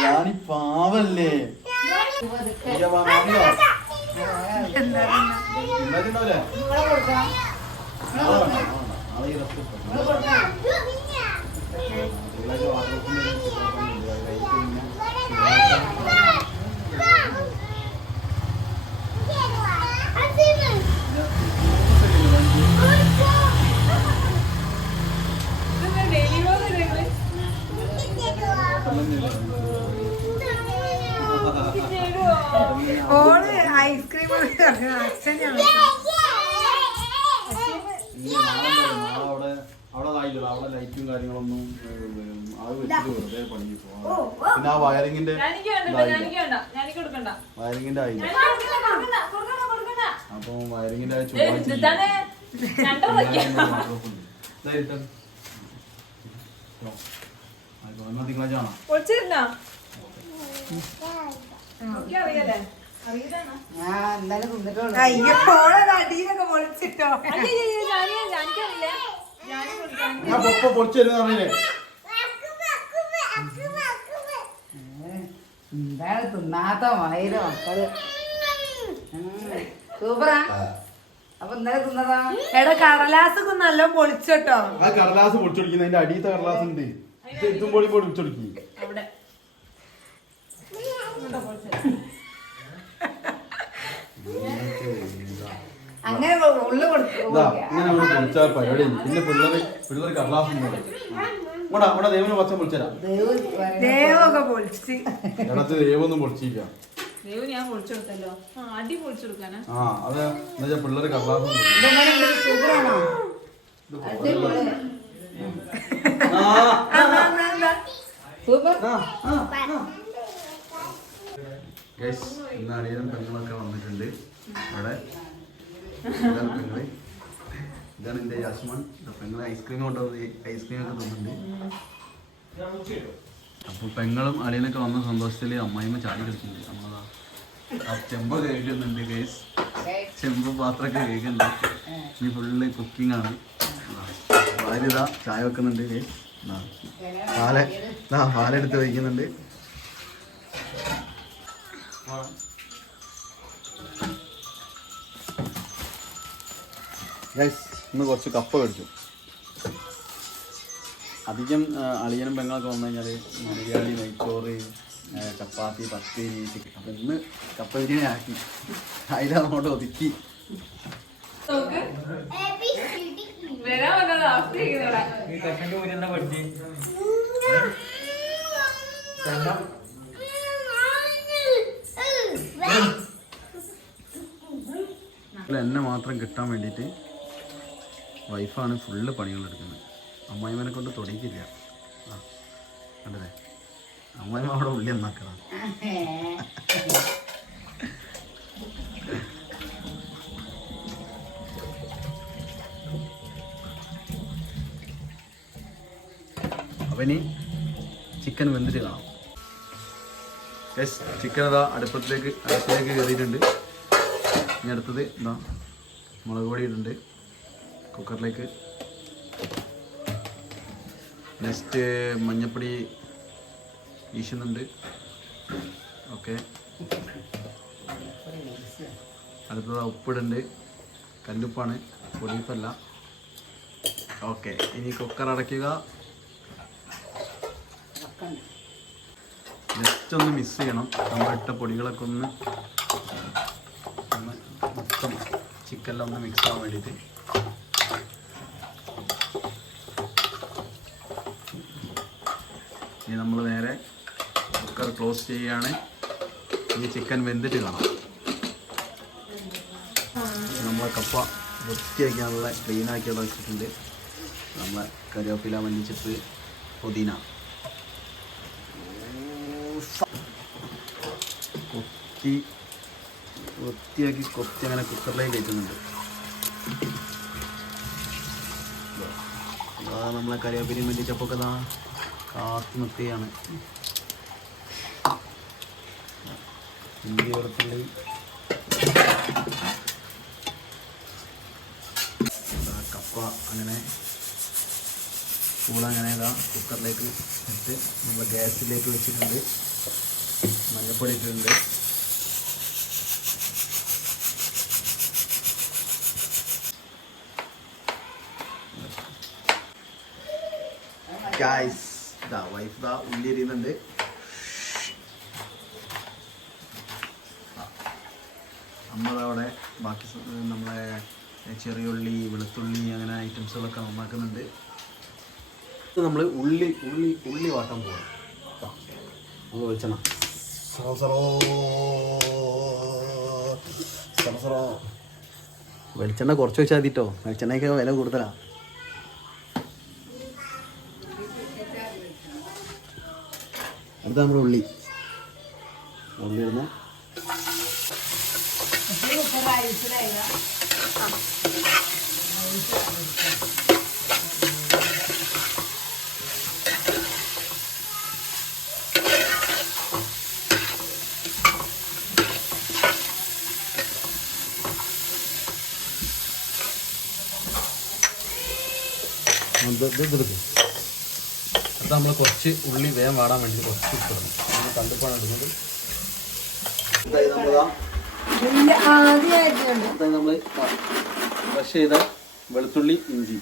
ഞാനീ പാവല്ലേ ഓള് ഐസ്ക്രീം അച്ഛനാണ്. അവിടെ ലൈറ്റും കാര്യങ്ങളൊന്നും അത് വെച്ചിട്ട് വെറുതെ പണിഞ്ഞു പോവാം. പിന്നെ ആ വയറിങ്ങിന്റെ ആയില്ല. അപ്പൊ വയറിങ്ങിന്റെ തിങ്കളാഴ്ച അടിയിലൊക്കെ പൊളിച്ചിട്ടോ. എന്താണ് തിന്നാത്ത മയില് മക്കള് സൂപ്പറാ. അപ്പൊ ഇന്നലെ തിന്നതാ. എടാ കടലാസൊക്കെ നല്ല പൊളിച്ചോട്ടോ. ആ കടലാസ് പൊളിച്ചൊടിക്കുന്ന അതിന്റെ അടിയത്തെ കടലാസ് ഉണ്ട്. ഇതും പൊളി പൊളിച്ചൊടിക്കും. അങ്ങനെ ഉള്ളു പൊളിച്ചാൽ പരിപാടി. പിന്നെ പിള്ളേർ കടലാസ് ഇവിടെ ദൈവനെ പച്ച പൊളിച്ചരാ. ദേവൊക്കെ പൊളിച്ച് ഇടത്ത് ദൈവമൊന്നും പൊളിച്ചില്ല. ആ അത് എന്നുവെച്ചാ പിള്ളേർ കടലാസ് സൂപ്പറാണോ? സൂപ്പർ. ഇന്ന് അടിയനും പെങ്ങളൊക്കെ വന്നിട്ടുണ്ട്. അവിടെ പെങ്ങള് ഇതാണ് എന്റെ യാസ്മാൻ. പെങ്ങള് ഐസ്ക്രീം കൊണ്ടുവന്ന് ഐസ്ക്രീം ഒക്കെ തിന്നുന്നുണ്ട്. അപ്പൊ പെങ്ങളും അളിയനൊക്കെ വന്ന സന്തോഷത്തില് അമ്മായിമ്മ ചാടി കളിക്കുന്നുണ്ട്. നമ്മളതാ ആ ചെമ്പ് കഴിക്കുന്നുണ്ട്. ഗൈസ് ചെമ്പ് പാത്രമൊക്കെ കഴിക്കുന്നുണ്ട്. ഇനി ഫുള്ള് കുക്കിംഗ് ആണ്. ഭാര്യ ഇതാ ചായ വെക്കുന്നുണ്ട്. ഗൈസ് പാലെടുത്ത് വയ്ക്കുന്നുണ്ട്. ഇന്ന് കുറച്ച് കപ്പ കഴിച്ചു. അധികം അളിയനും പെങ്ങളൊക്കെ വന്നു കഴിഞ്ഞാൽ ബിരിയാണി, നെയ്ച്ചോറ്, ചപ്പാത്തി, പത്തിരി, ചിക്കൻ. അപ്പം ഇന്ന് കപ്പ ബിരിയാണി ആക്കി അതിലങ്ങോട്ട് ഒതുക്കി. എന്നെ മാത്രം കിട്ടാൻ വേണ്ടിയിട്ട് വൈഫാണ് ഫുള്ള് പണികളെടുക്കുന്നത്. അമ്മായിമ്മനെ കൊണ്ട് തൊടിയിക്കില്ല. ആ കണ്ടതേ അമ്മായിമ്മ അവിടെ ഉള്ളി എന്നാക്കണം. അപ്പം ഇനി ചിക്കൻ വെന്തിട്ട് കാണാം. ചിക്കൻ അതാ അടുപ്പത്തിലേക്ക് കയറിയിട്ടുണ്ട്. ഇനി അടുത്തത് എന്താ മുളക് പൊടി ഇടുന്നുണ്ട് കുക്കറിലേക്ക്. നെക്സ്റ്റ് മഞ്ഞപ്പൊടി വീശുന്നുണ്ട്. ഓക്കെ, അടുത്തത് ഉപ്പിടുന്നുണ്ട്. കല്ലുപ്പാണ്, പൊടിയുപ്പല്ല. ഓക്കെ, ഇനി കുക്കർ അടയ്ക്കുക. ജസ്റ്റ് ഒന്ന് മിക്സ് ചെയ്യണം. നമ്മളിട്ട പൊടികളൊക്കെ ഒന്ന് മൊത്തം ചിക്കനെല്ലാം ഒന്ന് മിക്സ് ആവാൻ വേണ്ടിയിട്ട്. ഇനി നമ്മൾ നേരെ കുക്കർ ക്ലോസ് ചെയ്യുകയാണ്. ഇനി ചിക്കൻ വെന്തിട്ട് കാണാം. നമ്മളെ കപ്പ വൃത്തിയാക്കിയാനുള്ള ക്ലീനാക്കിയുള്ള വെച്ചിട്ടുണ്ട്. നമ്മളെ കറിവേപ്പില, മല്ലിച്ചപ്പ്, പുതിന വൃത്തിയാക്കി കൊത്തി അങ്ങനെ കുക്കറിലേക്ക് കയറ്റുന്നുണ്ട്. നമ്മളെ കറിവേപ്പിലയും മല്ലിച്ചപ്പൊക്കെ കാത്തു നിർത്തുകയാണ്. ഇഞ്ചി, വെളുത്തുള്ളി, കപ്പ അങ്ങനെ പൂള അങ്ങനെ ഇതാ കുക്കറിലേക്ക് ഇട്ട് നമ്മൾ ഗ്യാസിലേക്ക് വെച്ചിട്ടുണ്ട്. മഞ്ഞൾപ്പൊടി ഇട്ടിട്ടുണ്ട്. ഗായ്സ് ഇതാ വൈഫ് ഇതാ ഉള്ളി എരിയുന്നുണ്ട്. അമ്മ അവിടെ ബാക്കി നമ്മളെ ചെറിയുള്ളി വെളുത്തുള്ളി അങ്ങനെ ഐറ്റംസുകളൊക്കെ നന്നാക്കുന്നുണ്ട്. ഇത് നമ്മൾ ഉള്ളി വാട്ടാൻ പോകാം. നമ്മൾ വെളിച്ചെണ്ണ വെളിച്ചെണ്ണ കുറച്ച് വെച്ചാൽ മതിട്ടോ. വെളിച്ചെണ്ണയ്ക്ക് വില കൂടുതലാണ്. അടുത്ത നമ്മൾ ഉള്ളി ഇടുന്നു. ഇതെടുക്കും. അത് നമ്മൾ കുറച്ച് ഉള്ളി വേഗം വാടാൻ വേണ്ടി കുറച്ച് ഇട്ടു. നമ്മൾ കണ്ടിപ്പാണ് ഇടുന്നത്. നമ്മൾ ക്രഷ് ചെയ്ത വെളുത്തുള്ളി ഇഞ്ചി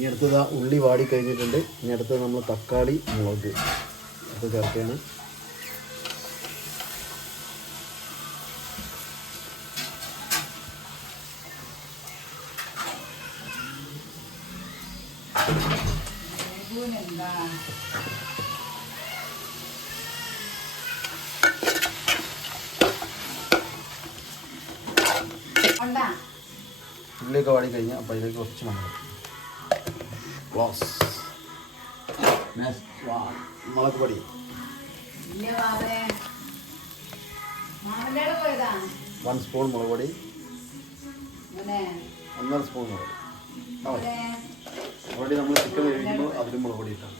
ഇനി അടുത്തത് ഉള്ളി വാടി കഴിഞ്ഞിട്ടുണ്ട്. ഇനി അടുത്തത് നമ്മൾ തക്കാളി മുളക് അത് ചേർക്കുകയാണ്. ഉള്ളിയൊക്കെ വാടി കഴിഞ്ഞാൽ അപ്പം അതിലേക്ക് കുറച്ച് മുളക് പൊടി 1 സ്പൂൺ മുളക് പൊടി, 1.5 സ്പൂൺ മുളക് പൊടി. ഓൾറെഡി നമ്മൾ ചിക്കൻ വേവിക്കുമ്പോൾ അതിലും മുളക് പൊടി ഇട്ടാണ്.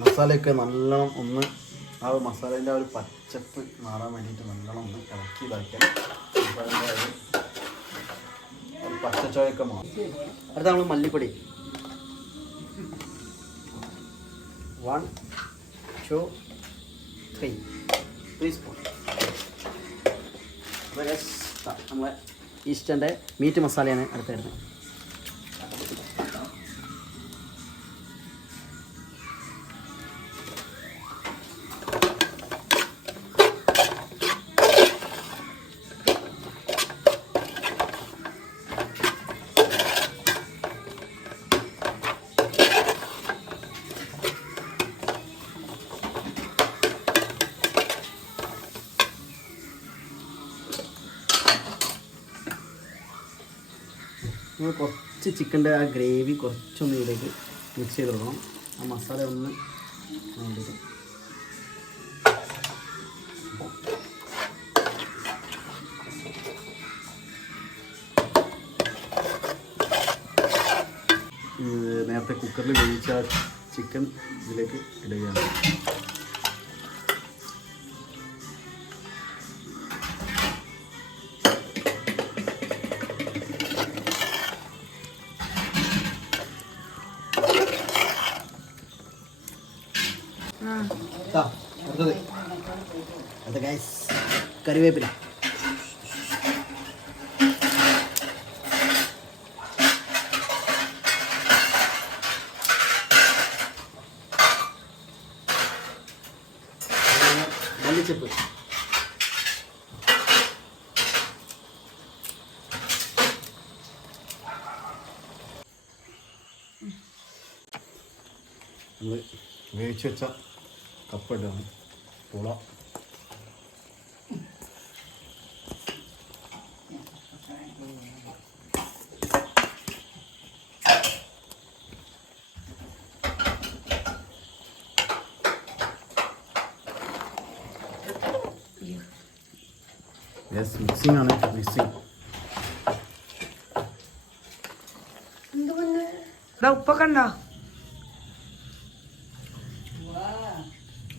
മസാലയൊക്കെ നല്ലോണം ഒന്ന് ആ മസാലേൻ്റെ ആ ഒരു പച്ചപ്പ് മാറാൻ വേണ്ടിയിട്ട് നല്ലോണം ഒന്ന് ഇളക്കി ഇതാക്കിയാൽ അപ്പോൾ അതിൻ്റെ ഒരു പച്ചച്ചോയൊക്കെ മാറും. അടുത്ത നമ്മൾ മല്ലിപ്പൊടി 1 2 3 സ്പൂൺ. നമ്മളെ ഈസ്റ്ററിൻ്റെ മീറ്റ് മസാലയാണ് അടുത്ത് വരുന്നത്. നമ്മൾ കുറച്ച് ചിക്കൻ്റെ ആ ഗ്രേവി കുറച്ചൊന്ന് ഇതിലേക്ക് മിക്സ് ചെയ്ത് കൊടുക്കണം. ആ മസാല ഒന്ന് വേണ്ടിയിട്ട് നേരത്തെ കുക്കറിൽ വേവിച്ച ചിക്കൻ ഇതിലേക്ക് ഇടുകയാണ്. അടുത്തത് ഗൈസ് കറിവേപ്പില. മല്ലിച്ചപ്പ്, നമ്മൾ വേവിച്ച് വെച്ച കപ്പ ഇടാണ്. പുള യെസ് മിക്സിംഗ് ആണ് മിക്സിംഗ്. ഉപ്പൊക്കെ ഉണ്ടോ?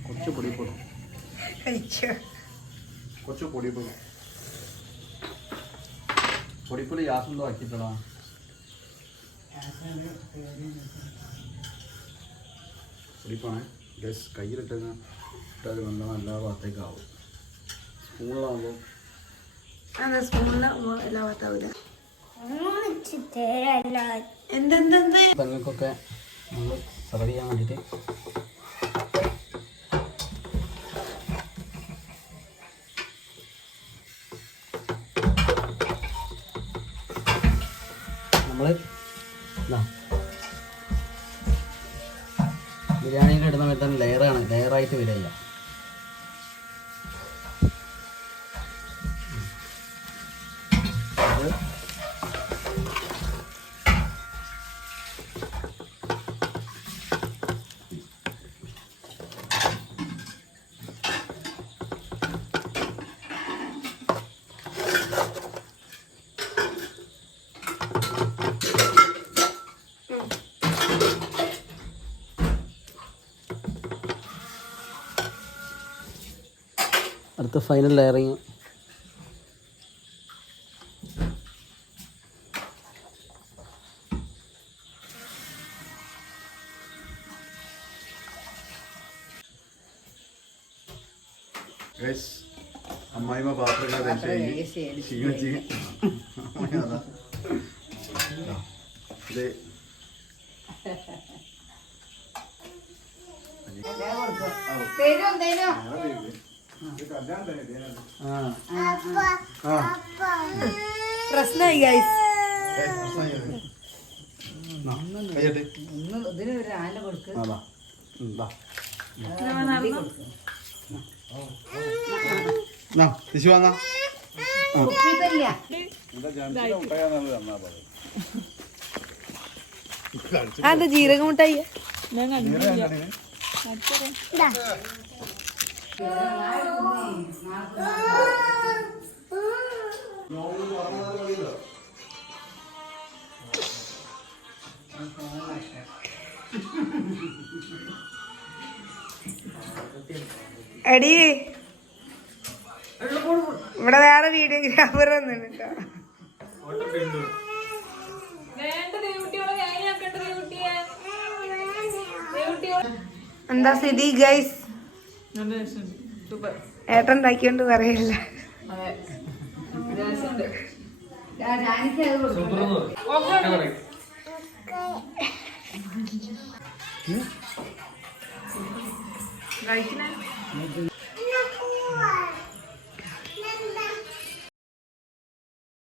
കുറച്ച് പൊടിപ്പൊടി കഴിച്ചോ? കുറച്ച് പൊടിപ്പൊടി പൊടിപ്പൊടി ഗ്യാസുണ്ടോ ആക്കിയിട്ടടാ. പൊടിപ്പാണേ ഗ്യാസ് കയ്യിലിട്ടങ്ങ് ഇട്ടാൽ നല്ല നല്ല ഭാഗത്തേക്കാവും. സ്പൂണിലാകുമ്പോൾ അതെ സ്പൂണിലാവുമ്പോ എല്ലാ ഭാഗത്താവൂല. എന്തെന്തെന്ത് തങ്ങൾക്കൊക്കെ നമ്മൾ സെർവ് ചെയ്യാൻ വേണ്ടിയിട്ട് നമ്മൾ ബിരിയാണിയിൽ ഇടുന്ന സമയത്ത് തന്നെ ലെയറായിട്ട് വരിക. അടുത്ത ഫൈനൽ ലെയറിങ്. അമ്മായിമ്മ പാത്രങ്ങൾ ക്ഷീണിച്ച് ഇത് പ്രശ്നമായി ഗൈസ്. ഇതിനൊരു ആന കൊടുക്ക്. കുപ്പിയില്ല. അതെന്താ ജീരകം മുട്ടായി? എടി ഇവിടെ വേറെ വീഡിയോഗ്രാഫർ വന്നിട്ടോ. എന്താ സ്ഥിതി ഗൈസ്? ഏട്ടൻ ഉണ്ടാക്കിയോണ്ട് പറയല്ല. കഴിക്കണേ